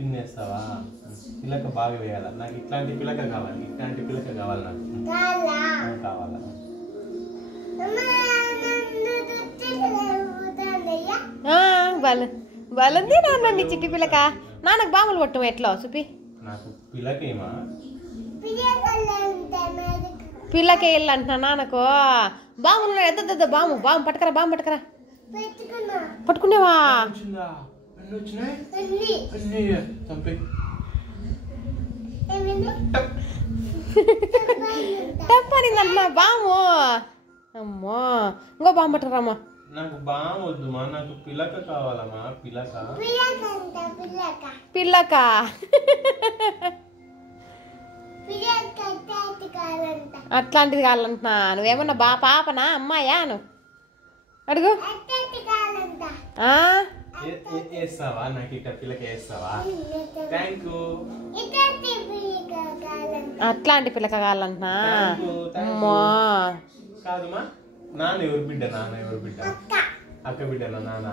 Pin వేస్తావా? పిలక బాగా వేయాల. నాకు ఇట్లాంటి పిలక కావాలి. ఇట్లాంటి పిలక కావాలి నాకు. కావాలా? బలంది నాన్న చిట్టి పిల్లక. నాన్నకు బాములు కొట్టం ఎట్లా చూపి. నాకు పిలకేమా? పిల్లకే వెళ్ళి అంటున్నా నాన్నకు. బాములు ఎద్ద బాము పట్టుకరా. బాము పట్టుకరా. పట్టుకునేవా? టప్పనిందమ్మా బాము. అమ్మో ఇంకో బాము పట్టుకురామ్మా. నాకు బాము వద్దుమా, నాకు పిలక కావాలమ్మా. పిల్లక అట్లాంటిది కావాలంటున్నా. నువ్వేమన్నా పాపనా అమ్మాయా నువ్వు అడుగు. వేస్తావా? నాకు ఇక్కడ పిలక వేస్తావా? Thank you. అట్లాంటి పిల్లక కావాలంటున్నా. కాదుమా. నాన్న ఎవరు బిడ్డ? అక్క బిడ్డనా నాన్న?